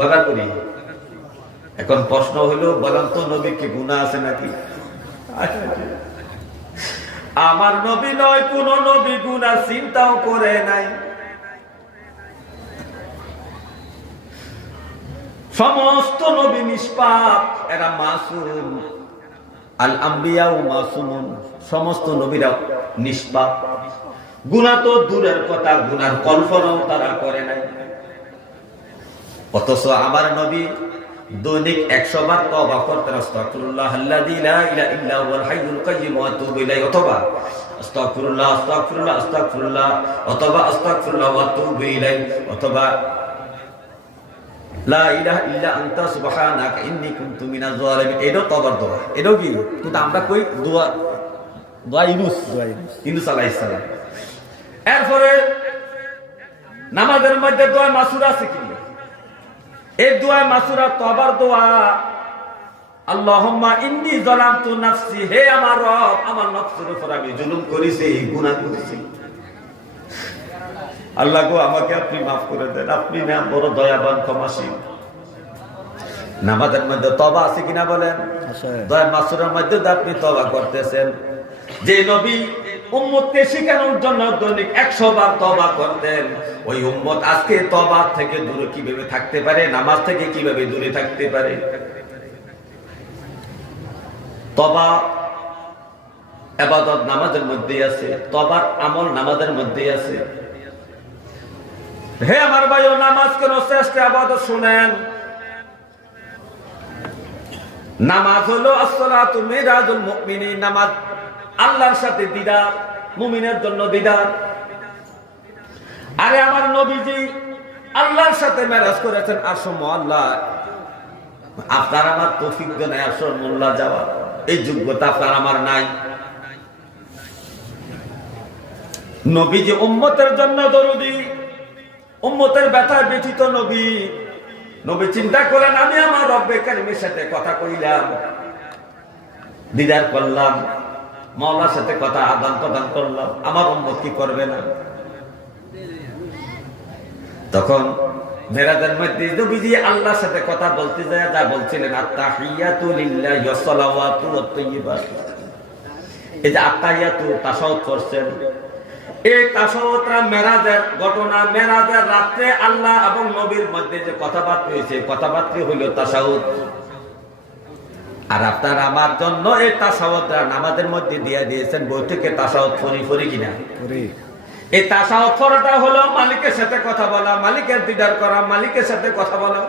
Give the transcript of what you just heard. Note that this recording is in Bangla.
কয়বার করি? এখন প্রশ্ন হইল, বলেন তো নবীর কি গুনাহ আছে নাকি? আমার নবী নয়, কোন নবী গুনাহ চিন্তাও করে নাই। সমস্ত নবী নিষ্পাপ, এরা মাসুম। আল আম্বিয়াউ মাসুমুন, সমস্ত নবীরা নিষ্পাপ। গুনাহ তো দূরের কথা, গুনার কল্পনাও তারা করে নাই। অথচ আমার নবী দৈনিক 100 বার তওবা করতেন। আস্তাগফিরুল্লাহ আল্লাযী লা ইলাহা ইল্লা হুয়াল হাইয়ুল কাইয়্যুম ওয়া আতুবু ইলাইহি, অথবা আস্তাগফিরুল্লাহ আস্তাগফিরুল্লাহ আস্তাগফিরুল্লাহ, অথবা আস্তাগফিরুল্লাহ ওয়া আতুবু ইলাইহি, অথবা লা ইলাহা ইল্লা আনতা সুবহানাকা ইন্নী কুনতু মিনাজ জালিমিন। এটাও তওবার দোয়া। এটাও কি? কিন্তু আমরা কই দোয়া, দোয়া ইউনূস আলাইহিস সালাম। এরপরে নামাজের মধ্যে দোয়া মাসুরা আছে কি? এই দোয়া মাসুরা তওবার দোয়া। আল্লাহুম্মা ইন্নী যালামতু নাফসি, হে আমার রব, আমার নফসের উপর আমি জুলুম করেছি, গুনাহ করেছি। আল্লাহ গো, আমাকে আপনি মাফ করে দেন, আপনি না বড় দয়াবান ক্ষমাশীল। নামাজের মধ্যে তওবা আছে কিনা বলেন? দোয়া মাসুরার মধ্যে আপনি তওবা করতেছেন। যে নবী উম্মতকে শিখানোর জন্য দৈনিক 100 বার তওবা করতেন, ওই উম্মত আজকে তওবা থেকে দূরে কিভাবে থাকতে পারে? নামাজ থেকে কিভাবে দূরে থাকতে পারে? তওবা ইবাদত নামাজের মধ্যেই আছে, তওবার আমল নামাজের মধ্যেই আছে। হে আমার ভাইও, নামাজ কেন শ্রেষ্ঠ ইবাদত শুনেন। নামাজ হলো আসসালাতু মিরাজুল মুমিনিন, নামাজ আল্লাহর সাথে দিদার, মুমিনের জন্য দিদার। আরে আমার নবীজি আল্লাহর সাথে মেরাজ করেছেন। আসো মোল্লা, আপনার আমার তৌফিক দেন, আসো মোল্লা যাওয়া, এই যোগ্যতা আপনার আমার নাই। নবীজি উম্মতের জন্য দরদি, উম্মতের ব্যথায় ব্যথিত নবী। নবী চিন্তা করেন, আমি আমার রব্বে কারীমের সাথে কথা কইলাম, দিদার করলাম, মাওলার সাথে কথা আদান প্রদান করলাম, আমার উম্মত কি করবে না? তখন মেরাজের মধ্যে নবীজি আল্লাহর সাথে কথা বলতে যায়, যা বলছিলেন আত্তাহিয়াতু লিল্লাহি ওয়াস সালাওয়াতু ওয়াত তাইয়্যিবাত। এই যে আত্তাহিয়াতু তাশাহুদ করছেন, এই তাশাহুদটা মেরাজের ঘটনা। মেরাজের রাতে আল্লাহ এবং নবীর মধ্যে যে কথাবার্তা হয়েছে, কথাবার্তা হইল তাশাহুদ। আর আপনার আমার জন্য এই তাশাহুদটা নামাজের মধ্যে দিয়ে দিয়েছেন। বৈঠকে তাশাহুদ ফরি কিনা? এই তাশাহুদ পড়াটা হলো মালিকের সাথে কথা বলা, মালিকের দিদার করা, মালিকের সাথে কথা বলা।